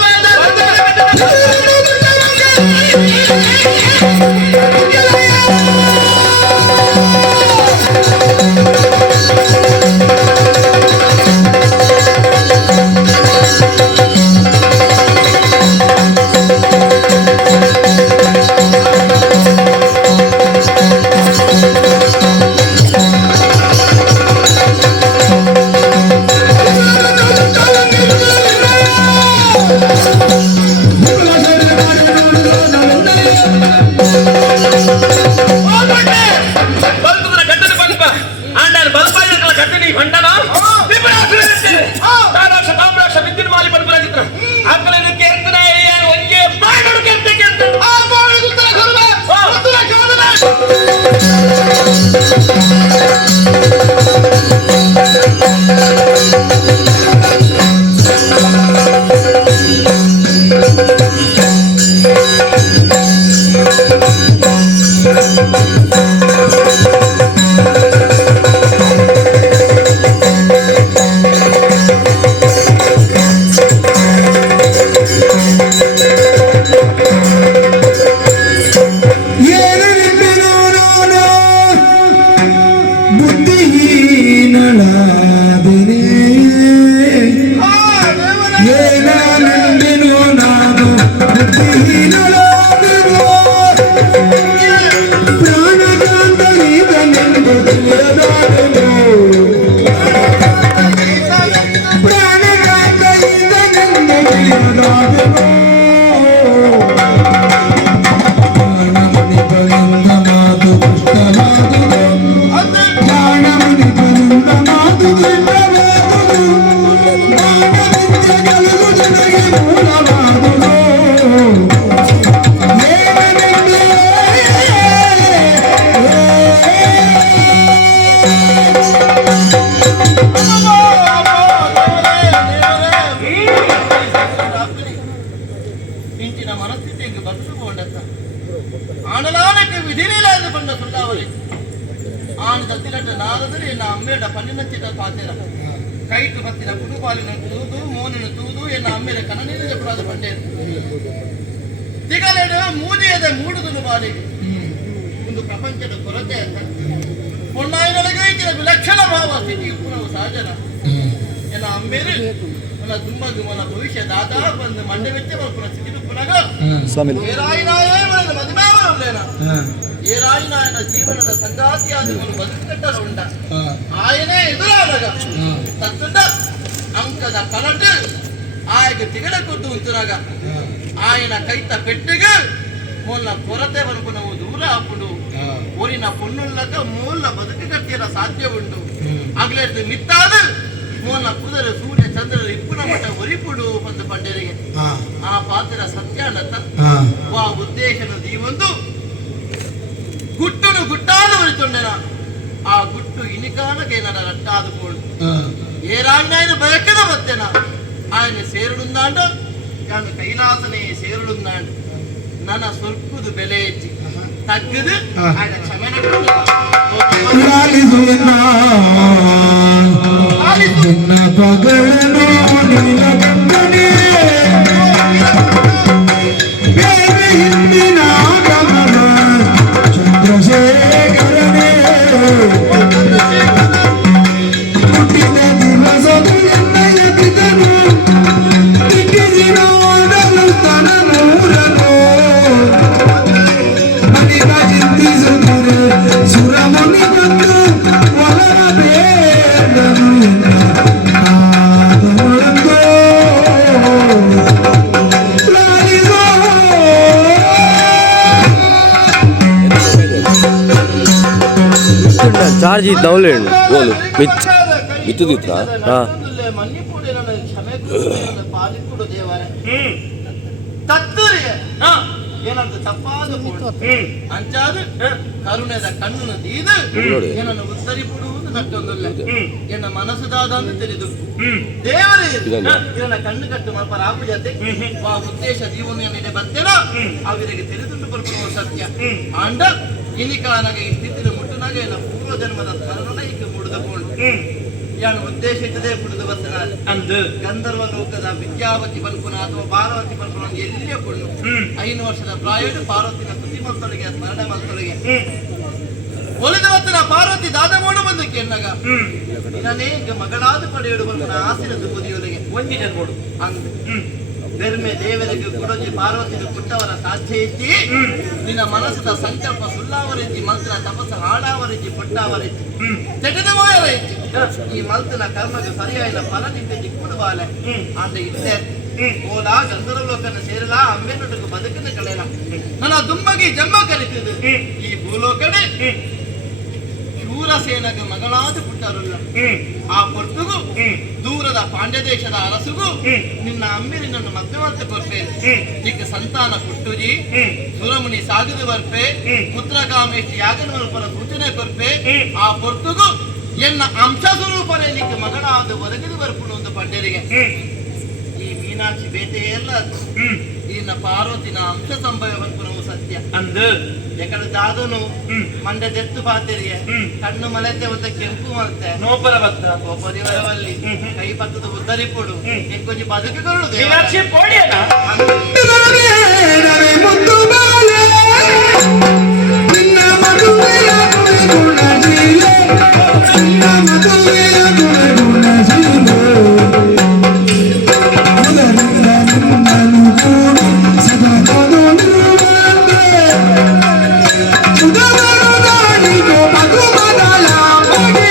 ಕೈಟು ಬತ್ತಿನ ಕುಟುಂಬಾಲಿನ ತೂದು ಮೋನಿನ ತೂದು ಎನ್ನ ಅಮ್ಮೆರ ಕನನಿನ ಜಪುರಾದ ಬಂಡೆ ತಿಗಲೆಡು ಮೂಜೆಯದ ಮೂಡುದುಲು ಬಾಲಿಗೆ ಒಂದು ಪ್ರಪಂಚದ ಕೊರತೆ ಅಂತ ಪೊನ್ನಾಯಿನೊಳಗೆ ಇಚ್ಚಿನ ವಿಲಕ್ಷಣ ಭಾವ ಸ್ಥಿತಿ ಪುನವು ಸಹಜನ ಎನ್ನ ಅಮ್ಮೆರು ನನ್ನ ತುಂಬದು ಮನ ಭವಿಷ್ಯ ದಾದಾ ಬಂದು ಮಂಡೆ ವೆಚ್ಚ ಪುನ ಸ್ಥಿತಿ ಪುನಗ ಏರಾಯಿನಾಯೇ ಮನ ಮದುವೆಯವರಲ್ಲೇನ ಏರಾಯಿನಾಯನ ಜೀವನದ ಸಂಗಾತಿಯಾದ ಒಂದು ಬದುಕಟ್ಟಲ ಉಂಡ ಆಯನೇ ಎದುರಾದಾಗ ತತ್ತುಂಡ ಅಂಕದ ಕಲಟು ಆಯ್ಗೆ ತಿಗಡ ಕೊಟ್ಟು ಉಂತುರಾಗ ఆయన కైత పెట్టుగా మొన్న కొరతే వరకు నువ్వు దూర అప్పుడు ఓరిన పొన్నుళ్ళక మూల బతుకు కట్టిన సాధ్యం ఉండు అగలేదు మిత్తాదు మొన్న కుదరు సూర్య చంద్రులు ఇప్పున మట ఒరిపుడు పొందు పండేರಿಗೆ ಆ ಪಾತ್ರ ಸತ್ಯಾನತ ವಾ ಉದ್ದೇಶನ ದೀವೊಂದು ಗುಟ್ಟುನು ಗುಟ್ಟಾದ ಒರಿತೊಂಡೆನ ಆ ಗುಟ್ಟು ಇನಿಕಾನಗೆ ನನ್ನ ರಟ್ಟಾದುಕೊಂಡು ఏ రాయినాయన బయకద వత్తెన ఆయన సేరుడుందాండ ಯಾನ ಕೈಲಾಸನೇ ಸೇರುಳುಂದಾಂಡ ನನ್ನ ಸ್ವಲ್ಪದು ಬೆಲೆ ಹೆಚ್ಚಿ ತಗ್ಗದು ఆయన ಕ್ಷಮೆನ ಚಾರ್ಜ್ ಇದ್ದವಳು ಬೋಲು ಮಿತ್ ಮಿತ್ತುದಿತ್ತ ಮನ್ನಿಪೂಡಿ ನನ್ನ ಕ್ಷಮೆ ಪಾಲಿಕೊಡು ದೇವರ ಹ್ಮ್ ತತ್ತರಿಯ ಹಾ ಏನಂತ ತಪ್ಪಾದ ಹ್ಮ್ ಅಂಚಾದ ಕರುಣೆದ ಕಣ್ಣನ್ನು ದೀದು ಏನನ್ನು ಉತ್ತರಿಪಡುವುದು ನಟ್ಟೊಂದಲ್ಲ ಎನ್ನ ಮನಸ್ಸುದಾದಂದು ತಿಳಿದು ದೇವರೇ ಇದನ್ನ ಕಣ್ಣು ಕಟ್ಟು ಮಲ್ಪರ ಆಪು ಜೊತೆ ಆ ಉದ್ದೇಶ ಜೀವನ ಬರ್ತೇನ ಅವರಿಗೆ ತಿಳಿದುಂಡು ಬರ್ಕೊಳ್ಳುವ ಸತ್ಯ ಅಂಡ ಇನಿಕಾನಾಗ ಇತ್ತಿದ್ದು ಮುಟ್ಟನಾಗ ಎಲ್ಲ ಪೂರ್ವ ಜನ್ಮದ ಕರುಣ ಈಗ ಮುಡಿದುಕೊಂಡು ಯಾನು ಉದ್ದೇಶ ಇದ್ದದೇ ಬಿಡುದು ಬರ್ತನ ಅಂದು ಗಂಧರ್ವ ಲೋಕದ ವಿದ್ಯಾವತಿ ಬಲ್ಪುನ ಅಥವಾ ಪಾರ್ವತಿ ಬಲ್ಪುನ ಎಲ್ಲಿಯೇ ಕೊಂಡು 5 ವರ್ಷದ ಪ್ರಾಯದ ಪಾರ್ವತಿನ ತುದಿ ಮಲ್ತೊಳಗೆ ಸ್ಮರಣೆ ಮಲ್ತೊಳಗೆ ಒಲಿದವತ್ತಿನ ಪಾರ್ವತಿ ದಾದ ಮಾಡು ಬಂದಕ್ಕೆ ಎನ್ನಗ ನಿನ್ನನೇಗ ಮಗಳಾದ ಪಡೆಯಡು ಬಲ್ಪುನ ಆಸಿನ ದುಬದಿಯೊಳಗೆ ಒಂದಿ ಜನ್ಮೋಡು ಅಂದು ಬೆರ್ಮೆ ದೇವರಿಗೆ ಕೊಡೋಜಿ ಪಾರ್ವತಿಗೆ ಕೊಟ್ಟವರ ಸಾಧ್ಯ ಇಚ್ಚಿ ನಿನ್ನ ಮನಸ್ಸದ ಸಂಕಲ್ಪ ಸುಳ್ಳಾವರಿಚ್ಚಿ ಮಲ್ತಿನ ತಪಸ್ಸ ಹಾಡಾವರಿಚ್ಚಿ ಪೊಟ್ಟಾವರಿಚ್ಚಿ ಜಗದವಾಯರಿಚ್ಚಿ ಈ ಮಲ್ತಿನ ಕರ್ಮಕ್ಕೆ ಸರಿಯಾದ ಫಲ ನಿಂಪೆಚ್ಚಿ ಕೊಡುವಾಲೆ ಆತ ಇದ್ದೆ ಓಲಾ ಗಂಧರ್ವಲೋಕನ ಸೇರಲ ಅಮ್ಮೆನೊಟ್ಟಿಗೆ ಬದುಕನ್ನು ಕಳೆಯಲ ನನ್ನ ದುಂಬಗಿ ಜನ್ಮ ಕಲಿತಿದ್ದು ಈ ಭೂಲೋಕನೆ ಶೂರಸೇನಗೆ ಮಗಳಾದ ಪುಟ್ಟರುಲ್ಲ ಆ ಪೊಟ್ಟುಗೂ ದೂರದ ಪಾಂಡ್ಯ ದೇಶದ ಅರಸುಗೂ ನಿನ್ನ ಅಮ್ಮಿರಿ ನನ್ನ ಮಧ್ಯವರ್ತ ಕೊರ್ಪೆ ನಿಕ್ಕ ಸಂತಾನ ಪುಟ್ಟುಜಿ ಸುರಮುನಿ ಸಾಗದ ಬರ್ಪೆ ಪುತ್ರಕಾಮೇಶಿ ಯಾಗನ ಸೂಚನೆ ಕೊರ್ಪೆ ಆ ಪೊಟ್ಟುಗೂ ಎನ್ನ ಅಂಶ ಸ್ವರೂಪನೇ ನಿಕ್ಕ ಮಗಳಾದ ಒದಗಿದು ಬರ್ಪುಣ ಒಂದು ಪಂಡ್ಯರಿಗೆ ಈ ಮೀನಾಕ್ಷಿ ಬೇಟೆ ಎಲ್ಲ ಇನ್ನ ಪಾರ್ವತಿನ ಅಂಶ ಸಂಭವವನ್ನು ಸತ್ಯ ಅಂದು ಎಕಡೆ ದಾದನು ಮಂಡ್ಯ ತೆತ್ತು ಪಾತೆರಿಗೆ ಕಣ್ಣು ಮಲೆತೆ ಒಂದು ಕೆಂಪು ಮಲ್ತೆ ನೋಪರ ಭಕ್ತ ಒಬ್ಬರಿವರವಲ್ಲಿ ಕೈ ಪತ್ತದ ಉದ್ದರಿಪುಡು ಕೊಂಚ ಬದುಕುಗಳು ಮೀನಾಕ್ಷಿ ಪೋಡಿಯನ ರವಿ ಮುದ್ದು ಬಾಲೆ ನಿನ್ನ ಮದುವೆಯ ಗುಣಶೀಲೆ ನಿನ್ನ ಮದುವೆಯ ಗುಣಶೀಲೆ ಮೊದಲಿಂದ ನಿನ್ನನ್ನು ಕೂಡಿ ಸದಾ ಕೊಡುವಂತೆ ಸುಧಮನು ದಾಡಿಗೋ ಮಗುಮದಲ ಮುಡಿ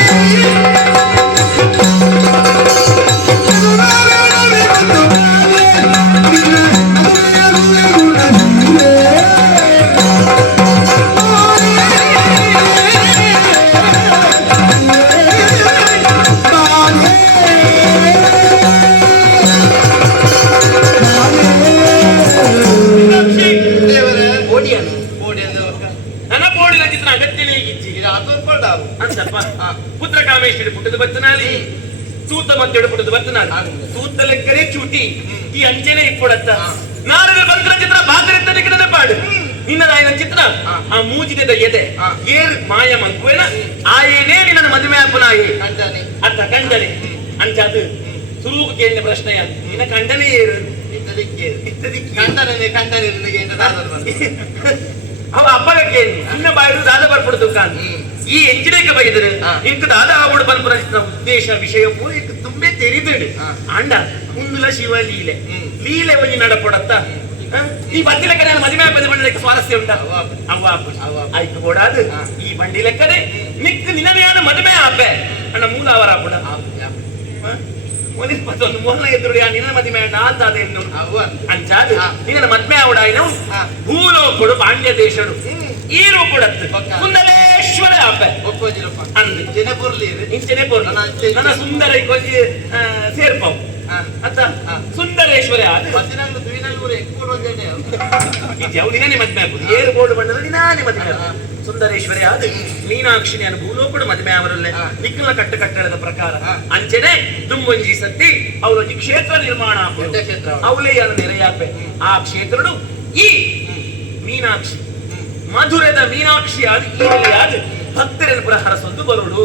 ರವಿ ಮುದ್ದು ಬಾಲೆ ನನ್ನ ಪೋಡಿನ ಚಿತ್ರ ಅಗತ್ಯನೇ ಇಚ್ಚಿ ಅಂತಪ್ಪ ಪುತ್ರ ಕಾಮೇಶ್ವರಿ ಪುಟ್ಟದ ಬರ್ತನಾಲಿ ತೂತ ಮಧ್ಯೆ ಪುಟ್ಟದ ಬರ್ತನಾಲಿ ತೂತ ಲೆಕ್ಕರೇ ಚೂಟಿ ಈ ಅಂಚೆನೆ ಇಪ್ಪೊಡತ್ತ ನಾರಲ್ಲಿ ಬಂದ್ರ ಚಿತ್ರ ಬಾಕರಿತ್ತನೆ ಕಿಡದ ಪಾಡು ನಿನ್ನದಾಯಿನ ಚಿತ್ರ ಆ ಮೂಜಿದ ಎದೆ ಏರ್ ಮಾಯ ಮಂಕುವೆನ ಆಯೇನೇ ನಿನ್ನ ಮದುವೆ ಅಪ್ಪನಾಯೇ ಅತ್ತ ಕಂಡನೆ ಅಂಚಾದು ಸುರುವು ಕೇಳಿನ ಪ್ರಶ್ನೆಯ ನಿನ್ನ ಕಂಡನೆ ಏರು ಅವ ಅಪ್ಪಗ ಕೇಳಿ ಇನ್ನ ಬಾಯಿಡು ದಾದ ಬರ್ಪಡುದು ಕಾಂತಿ ಈ ಎಂಚಿನೇಕ ಬೈದರು ಇಂಕ ದಾದ ಆವಡು ಬಂದ್ಪುರ ಉದ್ದೇಶ ವಿಷಯ ಪೂರೈಕ ತುಂಬೆ ತೆರಿದಿಡು ಅಂಡ ಮುಂದುಲ ಶಿವ ಲೀಲೆ ಲೀಲೆ ಒಂಜಿ ನಡಪಡತ್ತ ಈ ಬಂಡಿ ಲೆಕ್ಕನೆ ಮದುವೆ ಆಪದ ಬಂಡಕ್ಕೆ ಸ್ವಾರಸ್ಯ ಉಂಟ ಅವ್ವ ಆಯ್ತು ಕೊಡಾದು ಈ ಬಂಡಿ ಲೆಕ್ಕನೆ ನಿಕ್ ನಿನ್ನನೆಯಾದ ಮದುವೆ ಆಪೆ ಅಣ್ಣ ಮೂಲ ಅವರ ಆಪುಡ ಒಂದು ಮೊಹಲ ಎದುರು ನಿನ್ನ ಮದುವೆ ನಾಲ್ದಾದ ಎಂದು ಅಂಚಾದು ನಿನ್ನ ಮದ್ಮೆ ಆವಡಾಯಿನ ಭೂಲೋಕಡು ಪಾಂಡ್ಯ ದೇಶಡು ಈ ರೂಪಡತ್ತು ಕುಂದಲೇಶ್ವರ ಆಪೆ ಅಂದು ಇಂಚನೆ ಪೂರ್ಲಿ ನನ್ನ ಸುಂದರ ಕೊಂಚ ಸೇರ್ಪವು ಅಂತ ಸುಂದರೇಶ್ವರ ನಿನ್ನೆ ಮದ್ಮೆ ಆಗುದು ಏರು ಬೋರ್ಡು ಬಣ್ಣದ ನಿನಾನೆ ಮದ್ಮೆ ಸುಂದರೇಶ್ವರಿ ಆದ ಮೀನಾಕ್ಷಿನಿ ಅನ್ನು ಭೂಲೋಕಡು ಮದುವೆ ಅವರಲ್ಲೇ ನಿಖಿಲ ಕಟ್ಟಡದ ಪ್ರಕಾರ ಅಂಚನೆ ದುಂಬಂಜಿ ಸತ್ತಿ ಅವರೊಂದು ಕ್ಷೇತ್ರ ನಿರ್ಮಾಣ ಅವಲೇ ನೆರೆಯಾಪೆ ಆ ಕ್ಷೇತ್ರಡು ಈ ಮೀನಾಕ್ಷಿ ಮಧುರದ ಮೀನಾಕ್ಷಿ ಆದ ಈ ಆದ ಭಕ್ತರನ್ನು ಪುರ ಹರಸೊಂದು ಬರುಡು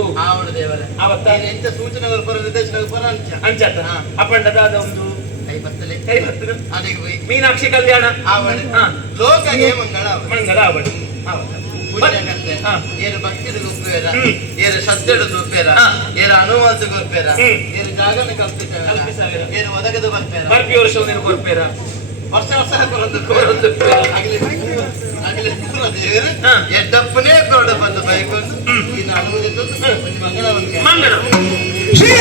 ಅವತ್ತ ಎಂತ ಸೂಚನೆ ನಿರ್ದೇಶನ ಅಂಚತ್ತ ಅಪಂಡದಾದ ಒಂದು ಕೈ ಭಕ್ತರು ಮೀನಾಕ್ಷಿ ಕಲ್ಯಾಣ ಲೋಕಗೆ ಮಂಗಳ ಅವಳು ಏರು ಭಕ್ತಿದ ಗುಪ್ಪೇರ ಏರು ಶ್ರದ್ಧೆಡು ಗುಪ್ಪೇರ ಏರು ಅನುವಾದ ಗುಪ್ಪೇರ ಏರು ಜಾಗನ ಕಲ್ಪಿಸ ಏರು ಒದಗದು ಬರ್ಪೇರ ಬರ್ಪಿ ವರ್ಷ ಕೊರ್ಪೇರ ವರ್ಷ ಕೊರೊಂದು ಆಗಲೇ ದೇವರು ಎಡ್ಡಪ್ಪನೇ ಕೊರಡ ಬಂದು ಬೈಕೊಂಡು ಇನ್ನು ಅನುಮತಿ ಮಂಗಳ ಶ್ರೀ